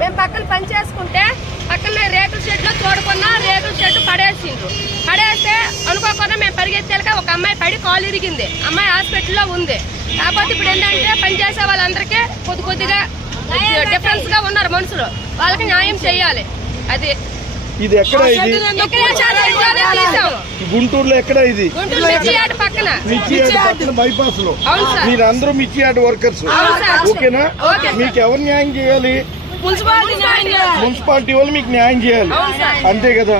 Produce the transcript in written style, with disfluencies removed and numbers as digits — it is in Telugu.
మేము పక్కన పని చేసుకుంటే పక్కన రేకుల షెడ్లో తోడుకున్నా రేకుల షెడ్ పడేస్తే అనుకోకుండా మేము పరిగెత్తాక ఒక అమ్మాయి పడి కాలు ఇరిగింది. అమ్మాయి హాస్పిటల్లో ఉంది. కాకపోతే ఇప్పుడు ఏంటంటే పనిచేసే వాళ్ళందరికీ కొద్దిగా డిఫరెన్స్ గా ఉన్నారు మనుషులు, వాళ్ళకి న్యాయం చేయాలి. అది ఇది ఎక్కడ? ఇది గుంటూరులో ఎక్కడ? ఇది మిర్చియాడ్ పక్కన బైపాస్ లో. మీరందరూ మిర్చియాడ్ వర్కర్స్ ఓకేనా? మీకు ఎవరు న్యాయం చేయాలి? మున్సిపాలిటీ వాళ్ళు మీకు న్యాయం చేయాలి, అంతే కదా?